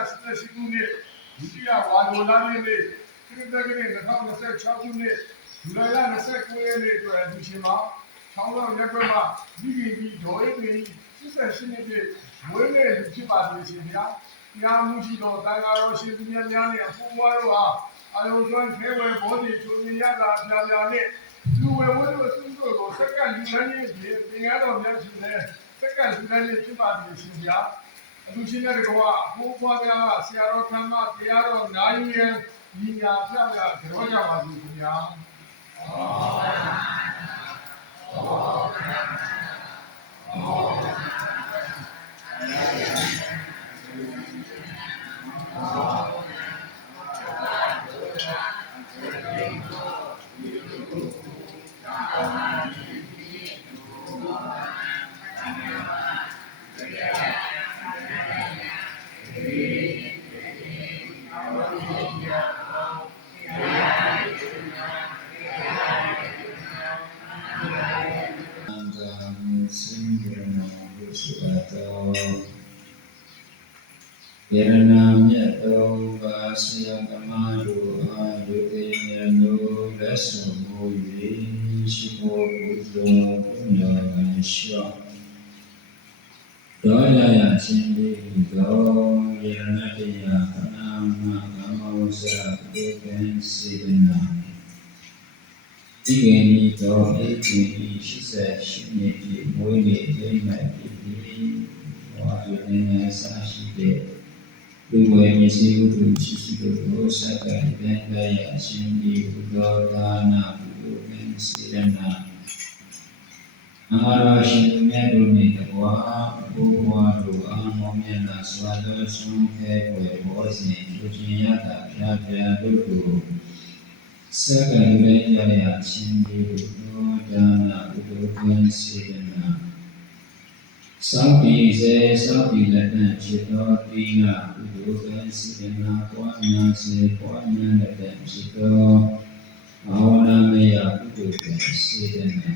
1988 ခုနှစ်ဒုတိယဝါဒလာနေ့နေ့ခရစ်တော်ကနေ့2026ခုနှစ်ဇူလိုင်လ29ရက်နေ့အတွက်ဒီရှင်မှာဆောင်းတော်ရက်ွက်မှာဒီကြီးဒေါ်ရေးပြည်88နှစ်ပြည့်မွေးနေ့ဖြစ်ပါစေရှင်ဗျာတရားမှုရှိသောတန်ဃာတော်ရှင်သူများများနဲ့အဖို့မွားတို့ဟာအာယုံသွမ်းခဲဝယ်ဘောဓိချုံမြင်ရတာပြာပြာနဲ့လူဝယ်ဝတ်တို့သူတို့ကိုစက္ကန့်လူတိုင်းရဲ့သင်္ကားတော်များရှင်နဲ့စက္ကန့်လူတိုင်းရဲ့ဖြစ်ပါစေရှင်ဗျာအလူရှင်တဲ့ကောအဖို့မွားများဆရာတော်ခမ်းမတရားတော်နိုင်ရန်ညီညာပြပြကြောကြပါစေခင်ဗျာယရနာမြတ်တော်ပါဆရာကမတို့အားယုတိဉာဏ်တို့လက်ဆောင်မူ၍ရှိဖို့ဘုရားဘုရားကရှော့တော်ရရချင်းလေးတော်ယရနာတရားခဏမှာကမောစရာဒေကံစေတနာဒီကနေ့တော်ဧပြီ88နှစ်ပြည့်မွေးနေ့တိမ်မဲ့ပြည်ဝါရနေစာရှိတဲ့လူဝယ်မျိုးစေ့တို့ရှိရှိတို့စက္ကန့်တန်တဲ့ရရှင်ဒီဘုရားဒါနာဘုရားစေရနာအဟာရရှင်မြတ်တို့နဲ့တကွာဘုရားတို့အာမောမြတ်နာစွာတော်ဆုံးခဲွယ်ဘောဇင်လူချင်းရတာပြပြတို့ကိုစက္ကန့်တန်တဲ့ရရှင်ဒီဘုရားဒါနာဘုရားစေရနာသောပိစေသောပိလတ္တဖြစ်သောတိနာကုသိုလ်ကံစေတနာပွားများစေပွားများလက်တဖြစ်သောဘာဝနာမယကုသိုလ်ကံစေတနာ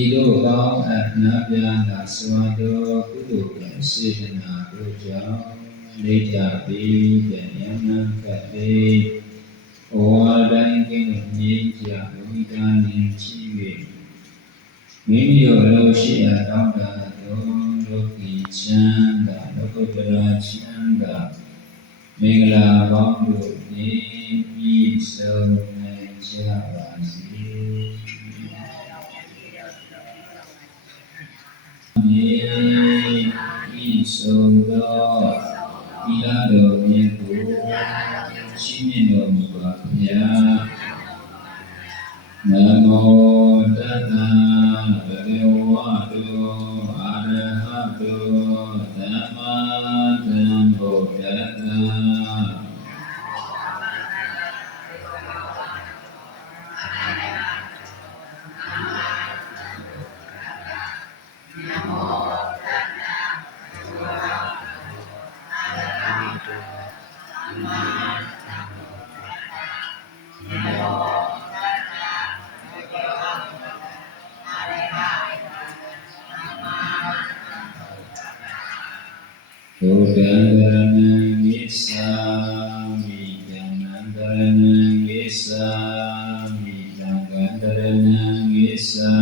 ဤသို့ကောင်းအနာပြာနာစွာသောကုသိုလ်ကံစေတနာတို့ကြောင့်လိတ္တပိတယံနံကတိဩဝါဒံကိငြိကြဝိဒါနိချီ၍မိမိတို့လိုရှိရာတောင်းတသောလောကီချမ်းသာလောကုတ္တရာချမ်းသာမင်္ဂလာပေါင်းတို့နှင့်ပြည့်စုံနိုင်ကြပါစေ။ပြည့်စုံသောသီလတော်မြတ်ကိုရှိမြင့်တော်မူပါဗျာ။နမောတတ္တဘဂဝတောအာရဟတောသမ္မာသမ္ဗုဒ္ဓတ္တဘုဒ္ဓံကရဏံဂစ္ဆာမိဓမ္မံကရဏံဂစ္ဆာမိသံဃံကရဏံဂစ္ဆာ